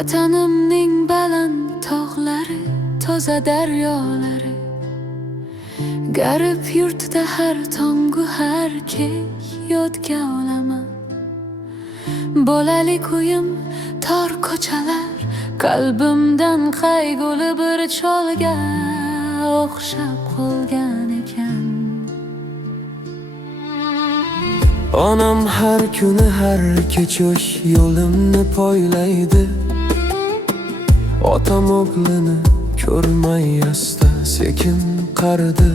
Vatanimning baland tog'lari, toza daryolari, garib yurtda har tongu har kech yodga olaman. Bolalik uyim, tor ko'chalar, qalbimdan qayg'uli bir cholga o'xshab qolgan ekan. Onam har kuni har kechosh yo'limni poylaydi. Otam o'g'lini ko'rmay asta sekin qaridi.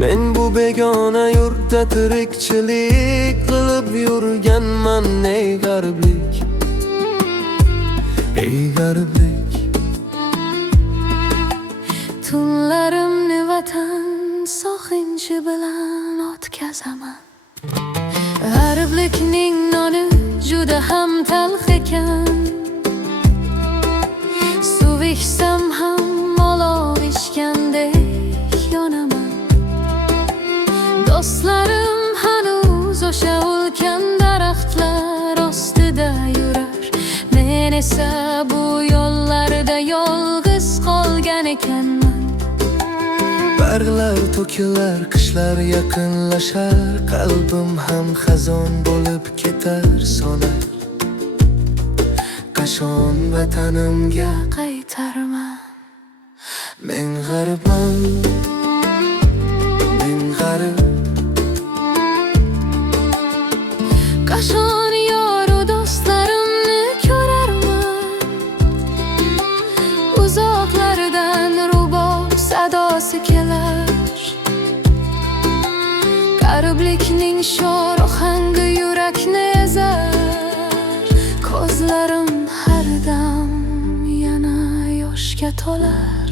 Men bu begona yurtda tirikchilik qilib yurganman. Ey gariblik, ey gariblik. Tunlarimni vatan sog'inchi bilan o'tkazaman. G'ariblikning noni juda ham talx ekan. Suv ichsam ham olov ichgandek yonaman. Do'stlarim hanuz o'sha ulkan daraxtlar ostida yurar. Men esa bu yo'llarda yolg'iz qolgan ekanman. Barglar to'kilar, qishlar yaqinlashar, qalbim ham xazon bo'lib ketar sonar. Qachon vatanimga Qaytarman. men g'aribman, men g'arib. Qachon yoru do'stlarimni ko'rarman. Uzoqlardan rubob sadosi kelar. Gariblikning sho'r ohangi yurakni ezar. Ko'zlarim har dam yana yoshga to'lar.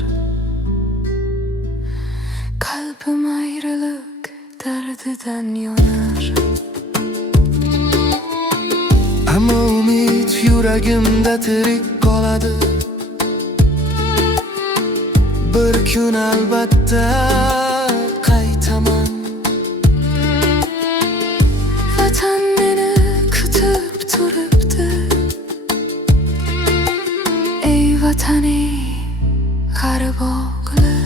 Qalbim ayriliq dardidan yonar. Ammo umid yuragimda tirik qoladi. Bir kun albatta qaytaman. Vatan meni kutib turibdi. Ey vatani, g'arib o'g'li.